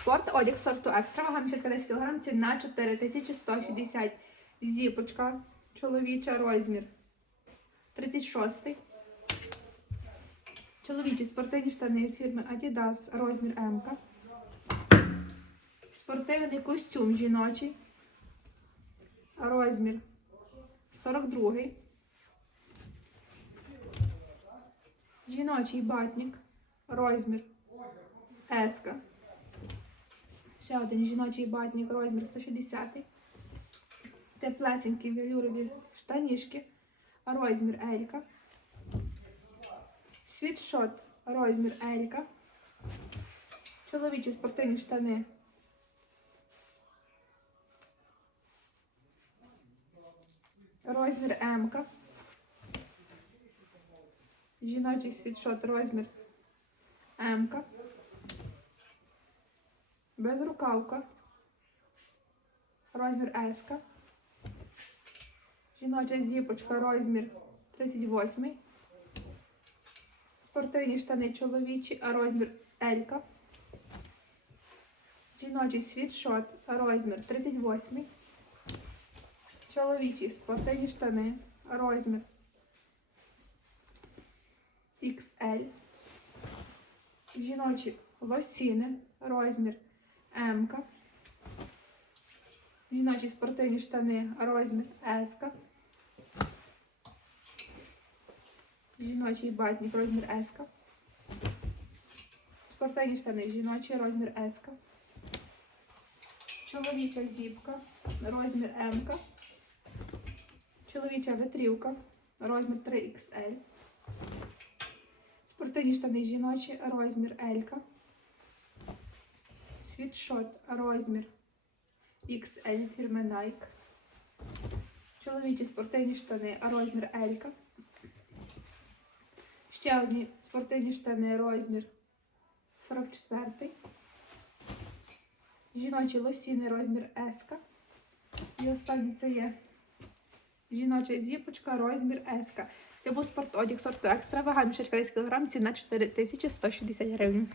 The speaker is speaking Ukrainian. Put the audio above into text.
Спорт одяг сорту екстра, вага мішечка 10 кг, ціна 4160. Зіпочка чоловіча розмір 36. Чоловічі спортивні штани фірми Adidas, розмір М. Спортивний костюм жіночий. Розмір 42. Жіночий батник. Розмір S. Ще один жіночий батник, розмір 160. Теплесенькі велюрові штанішки. Розмір Елька. Світшот. Розмір Елька. Чоловічі спортивні штани. Розмір М. Жіночий світшот розмір М. Безрукавка. Розмір S. Жіноча зіпочка розмір 38. Спортивні штани чоловічі, розмір L. Жіночий світшот, розмір 38. Чоловічі спортивні штани, розмір XL. Жіночі лосіни, розмір М. Жіночі спортивні штани, розмір S. Жіночий батник, розмір S. Спортивні штани, жіночий, розмір S. Чоловіча зіпка, розмір М. Чоловіча витрівка, розмір 3XL. Спортивні штани жіночі, розмір L. Світшот, розмір XL фірми Nike. Чоловічі спортивні штани, розмір L. Ще одні спортивні штани, розмір 44. Жіночі лосіни, розмір S. І останнє це є жіноча зіпочка, розмір S. Це був спортодяг сорту екстра, вага мішечка 10 кг, ціна 4160 гривень.